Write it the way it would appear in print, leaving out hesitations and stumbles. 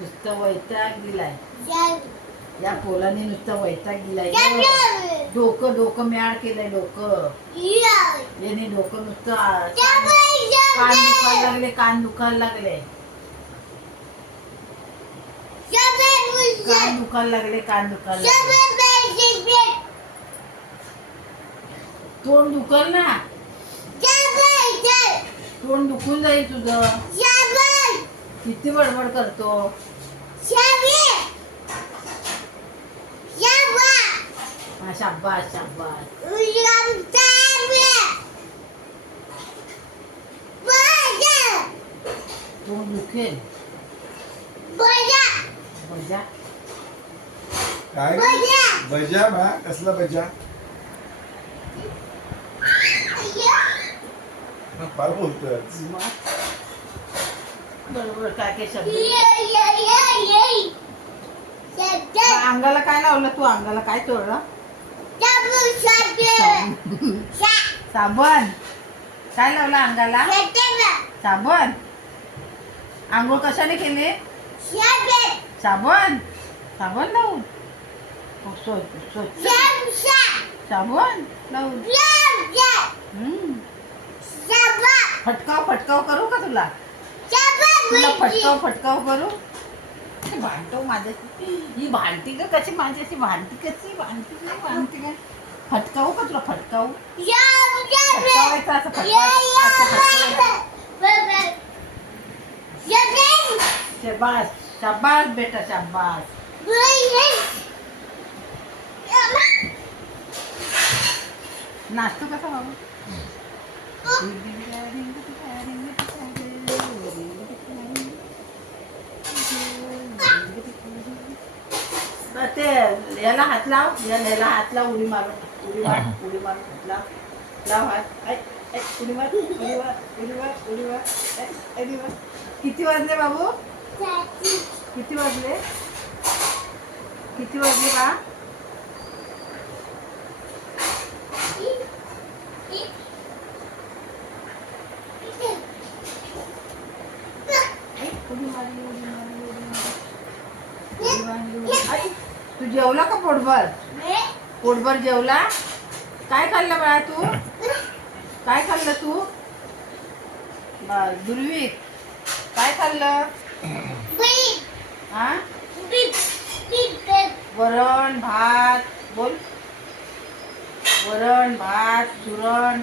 नुसतं वैताग दिलाय या पोलाने, नुसतं वैताग दिलाय. डोकं डोकं म्याड केलंय डोकं. याने डोकं नुसतं कान दुखायला लागले, कान दुखायला लागले, कान दुखायला लागले, कान दुखायला लागले. तोंड दुखल ना, तोंड दुखून जाईल तुझं. किती बडबड करतो. हा, शाबास शाबास. तोंड दुखेल. बजा काय बजा बा, कसला बजा? फार बोलतोय. बरोबर काय काय शब्द. अंगाला काय लावलं तू? अंगाला काय चोळलं? साबण. काय लावलं अंगाला? साबण. आंघोळ कशाने केली? साबण. साबण लावून साबण लावून. फटकाव फटकाव करू का तुला? तुला फटकाव फटकाव करू? भांडतो माझ्याशी. ही भांडती का कशी माझ्याशी? भांडती कशी? भांडती नाही, भांडती काय? फटकावू का तुला? फटकावू? फटकावायचं असं शाबास शाबास बेटा शाबास. नाचतो कसा बाबा? ते याला हात लाव, याला हात लाव. उडी मारून उडी मार, उडी मारून हात लाव. लाव हात. उडी मार, उडी मार, उडी मार, उडी मार, उडी मार. किती वाजले बाबू? किती वाजले? किती वाजले बा? तू जेवला का पोटभर? पोटभर जेवला? काय खाल्लं बाळा तू? काय खाल्लं तू? दुर्वी काय खाल्लं? हा? वरण भात. बोल. वरण भात, सुरण.